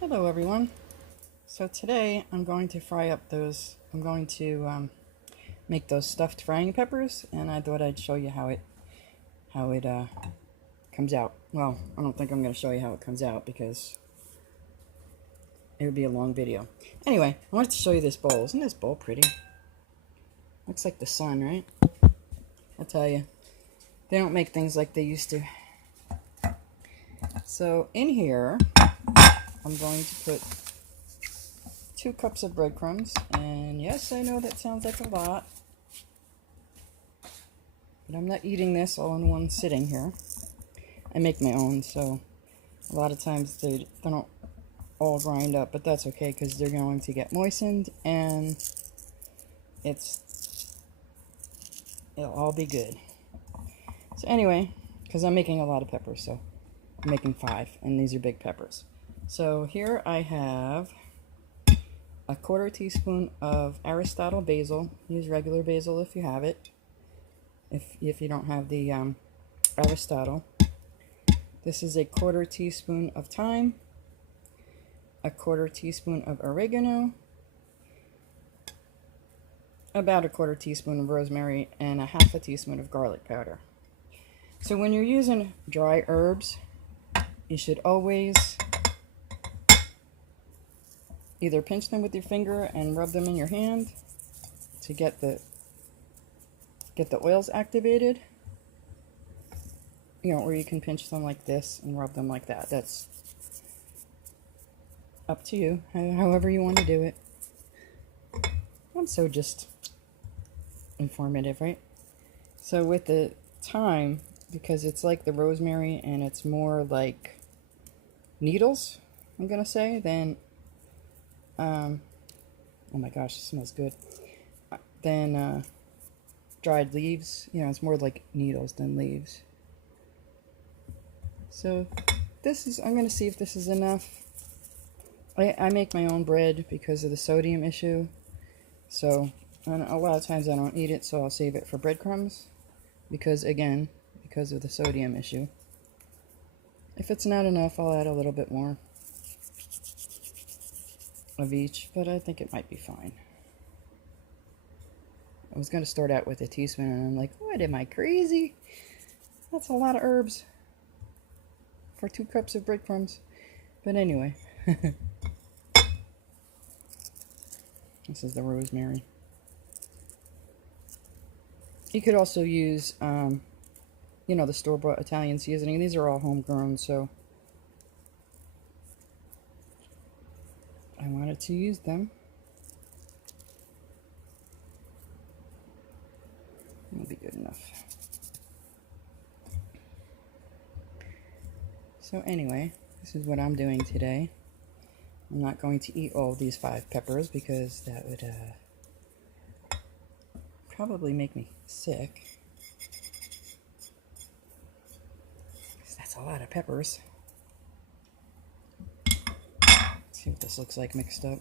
Hello everyone. So today I'm going to fry up I'm going to make those stuffed frying peppers, and I thought I'd show you how it comes out. Well, I don't think I'm going to show you how it comes out because it would be a long video. Anyway, I wanted to show you this bowl. Isn't this bowl pretty? Looks like the sun, right? I'll tell you, they don't make things like they used to. So in here, I'm going to put 2 cups of breadcrumbs, and yes, I know that sounds like a lot, but I'm not eating this all in one sitting here. I make my own, so a lot of times they don't all grind up, but that's okay because they're going to get moistened and it'll all be good. So anyway, because I'm making a lot of peppers, so I'm making 5, and these are big peppers. So here I have a 1/4 teaspoon of Aristotle basil. Use regular basil if you have it. If you don't have the Aristotle. This is a 1/4 teaspoon of thyme, a 1/4 teaspoon of oregano, about a 1/4 teaspoon of rosemary, and a 1/2 teaspoon of garlic powder. So when you're using dry herbs, you should always either pinch them with your finger and rub them in your hand to get the oils activated. You know, or you can pinch them like this and rub them like that. That's up to you, however you want to do it. I'm so just informative, right? So with the thyme, because it's like the rosemary and it's more like needles, I'm gonna say, than oh my gosh, it smells good. Then dried leaves. You know, it's more like needles than leaves. So I'm going to see if this is enough. I make my own bread because of the sodium issue. So and a lot of times I don't eat it, so I'll save it for breadcrumbs. Because of the sodium issue. If it's not enough, I'll add a little bit more of each, but I think it might be fine. I was going to start out with a teaspoon, and I'm like, what, am I crazy? That's a lot of herbs for 2 cups of breadcrumbs. But anyway, this is the rosemary. You could also use, you know, the store-bought Italian seasoning. These are all homegrown, so I wanted to use them. It'll be good enough. So anyway, this is what I'm doing today. I'm not going to eat all of these 5 peppers because that would probably make me sick. That's a lot of peppers. Let's see what this looks like mixed up.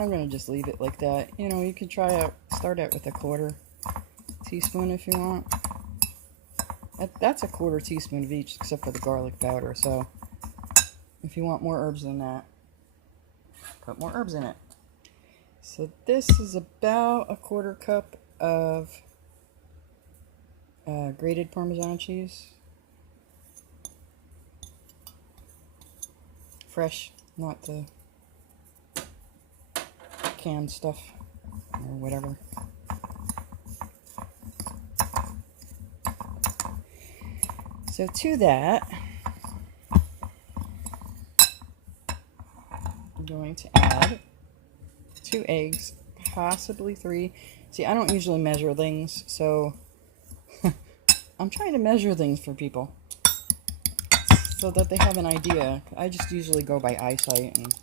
I'm going to just leave it like that. You know, you could start out with a 1/4 teaspoon if you want. That's a 1/4 teaspoon of each except for the garlic powder. So if you want more herbs than that, put more herbs in it. So this is about a 1/4 cup of grated Parmesan cheese. Fresh, not the canned stuff or whatever. So to that, I'm going to add 2 eggs, possibly 3. See, I don't usually measure things, so I'm trying to measure things for people so that they have an idea. I just usually go by eyesight. And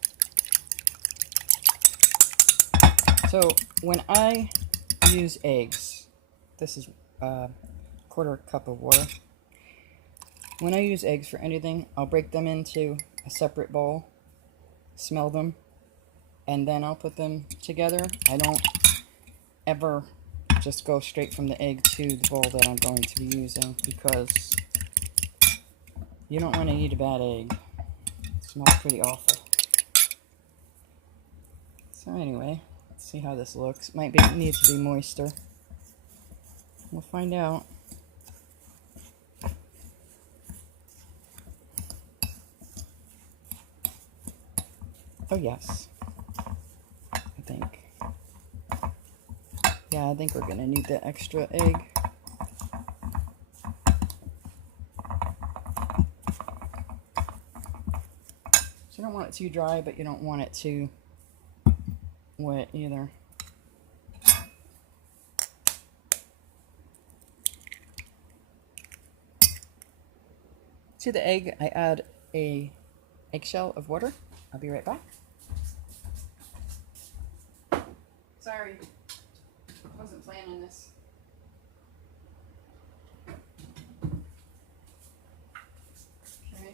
so when I use eggs, this is a 1/4 cup of water. When I use eggs for anything, I'll break them into a separate bowl, smell them, and then I'll put them together. I don't ever just go straight from the egg to the bowl that I'm going to be using, because you don't want to eat a bad egg. It smells pretty awful. So anyway, let's see how this looks. Need to be moister. We'll find out. Oh yes, I think. Yeah, I think we're gonna need the extra egg. So you don't want it too dry, but you don't want it too wet either. To the egg, I add a eggshell of water. I'll be right back. Sorry, wasn't planning this. Okay.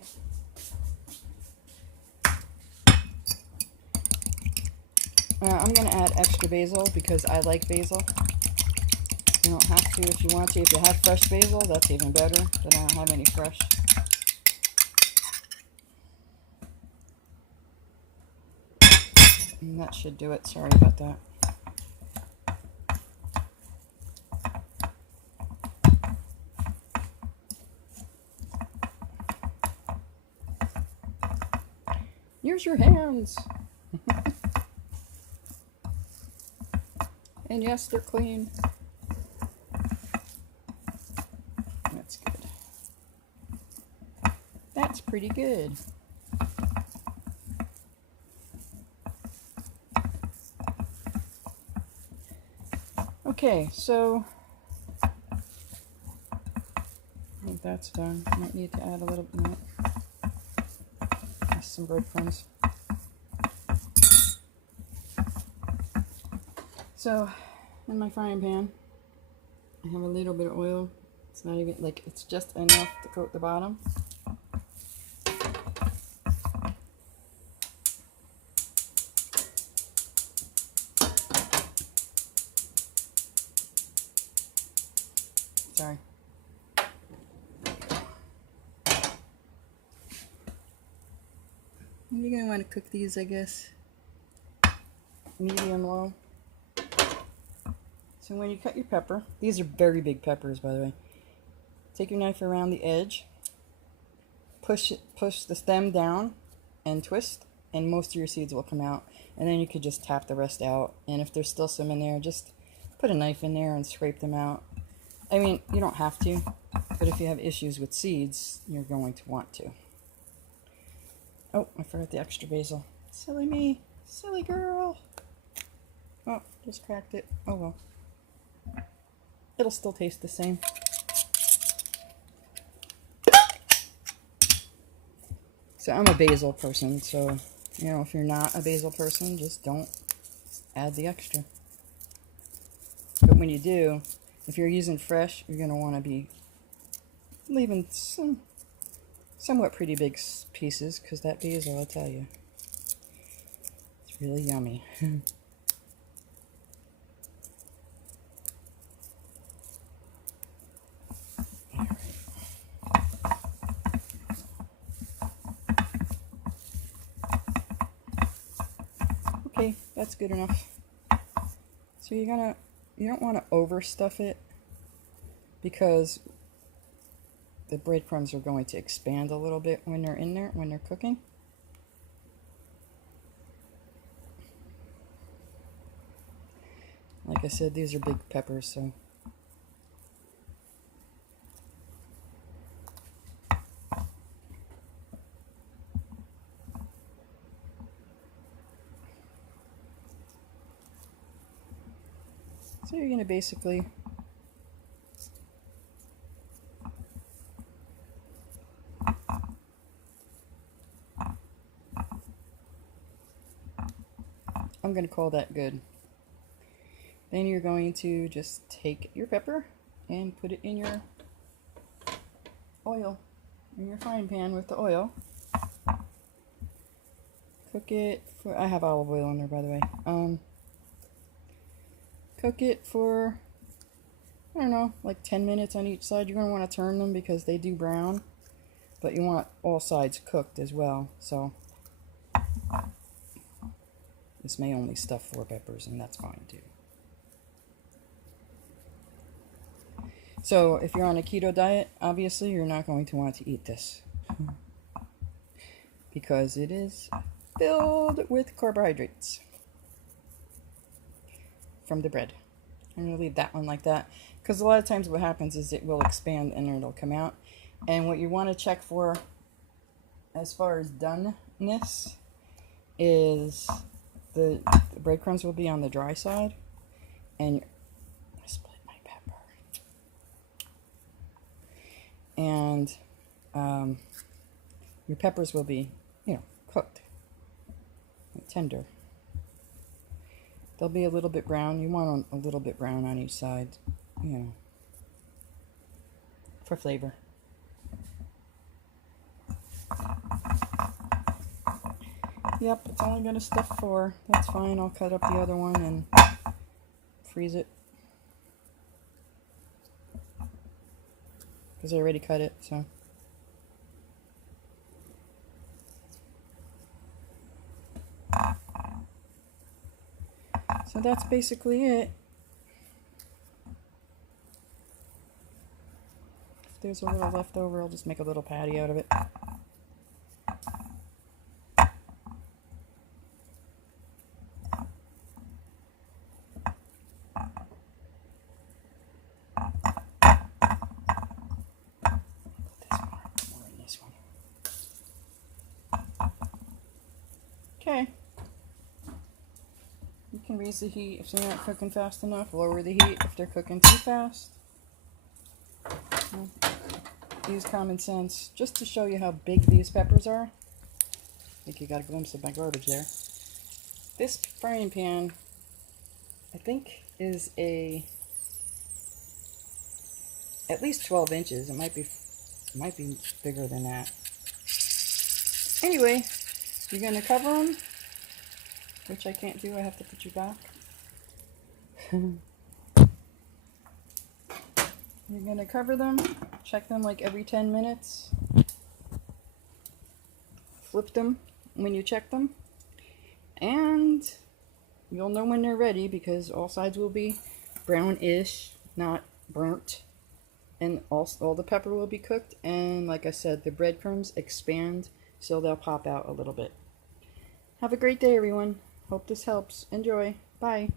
I'm going to add extra basil because I like basil. You don't have to if you want to. If you have fresh basil, that's even better, but I don't have any fresh. And that should do it. Sorry about that. Use your hands. And yes, they're clean. That's good. That's pretty good. Okay, so I think that's done. Might need to add a little bit more. Some breadcrumbs. So, in my frying pan, I have a little bit of oil. It's not even, like, it's just enough to coat the bottom. Sorry. You're going to want to cook these, I guess, medium low. So when you cut your pepper, these are very big peppers, by the way. Take your knife around the edge, push the stem down, and twist, and most of your seeds will come out. And then you could just tap the rest out. And if there's still some in there, just put a knife in there and scrape them out. I mean, you don't have to, but if you have issues with seeds, you're going to want to. Oh, I forgot the extra basil. Silly me. Silly girl. Oh, just cracked it. Oh well. It'll still taste the same. So I'm a basil person, so, you know, if you're not a basil person, just don't add the extra. But when you do, if you're using fresh, you're going to want to be leaving some somewhat pretty big pieces, because that basil, I tell you, it's really yummy. Okay, that's good enough. So you don't want to overstuff it, because the breadcrumbs are going to expand a little bit when they're in there, when they're cooking. Like I said, these are big peppers, so. So you're going to basically I'm going to call that good. Then you're going to just take your pepper and put it in your oil, in your frying pan with the oil. Cook it for, I have olive oil in there, by the way. Cook it for I don't know, like 10 minutes on each side. You're going to want to turn them because they do brown, but you want all sides cooked as well. So this may only stuff 4 peppers, and that's fine too. So if you're on a keto diet, obviously you're not going to want to eat this because it is filled with carbohydrates from the bread. I'm going to leave that one like that because a lot of times what happens is it will expand and it'll come out. And what you want to check for as far as doneness is the breadcrumbs will be on the dry side, and I split my pepper. And your peppers will be, cooked, tender. They'll be a little bit brown. You want a little bit brown on each side, for flavor. Yep, it's only going to stuff 4. That's fine. I'll cut up the other one and freeze it. Because I already cut it, so. So that's basically it. If there's a little left over, I'll just make a little patty out of it. Okay. You can raise the heat if they're not cooking fast enough. Lower the heat if they're cooking too fast. Use common sense just to show you how big these peppers are. I think you got a glimpse of my garbage there. This frying pan, I think, is at least 12 inches. It might be bigger than that. Anyway, you're going to cover them, which I can't do. I have to put you back. You're going to cover them, check them like every 10 minutes. Flip them when you check them. And you'll know when they're ready because all sides will be brownish, not burnt. And all the pepper will be cooked. And like I said, the breadcrumbs expand so they'll pop out a little bit. Have a great day, everyone. Hope this helps. Enjoy. Bye.